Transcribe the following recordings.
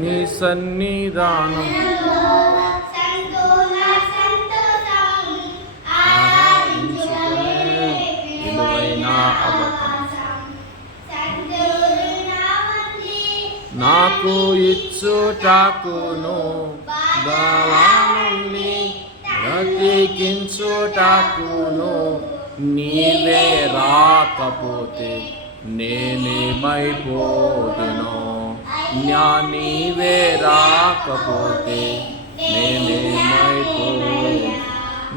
నీ సన్నిధానం ఆరాధించుకునే విలువైన అవకాశం నాకు ఇచ్చుటకును బలాన్ని బ్రతికించుటకును నీవే రాకపోతే నేనేమైపోదును. నీవే రాకపోతే నేనేమైపోదు.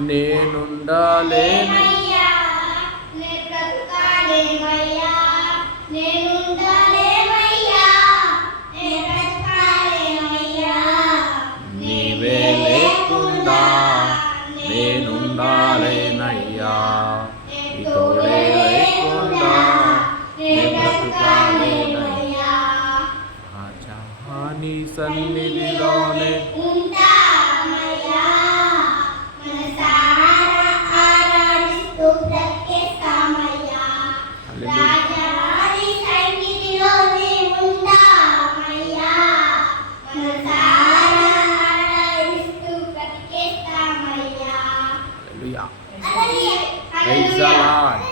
నేనుండలేను నీవే లేకుండా నేనుండాలేనయ్యా. ఈ తోడే లేకుండా నేను బ్రతుకాలేనయ్యా. నీ సన్నిధిలోనే Praise the Lord.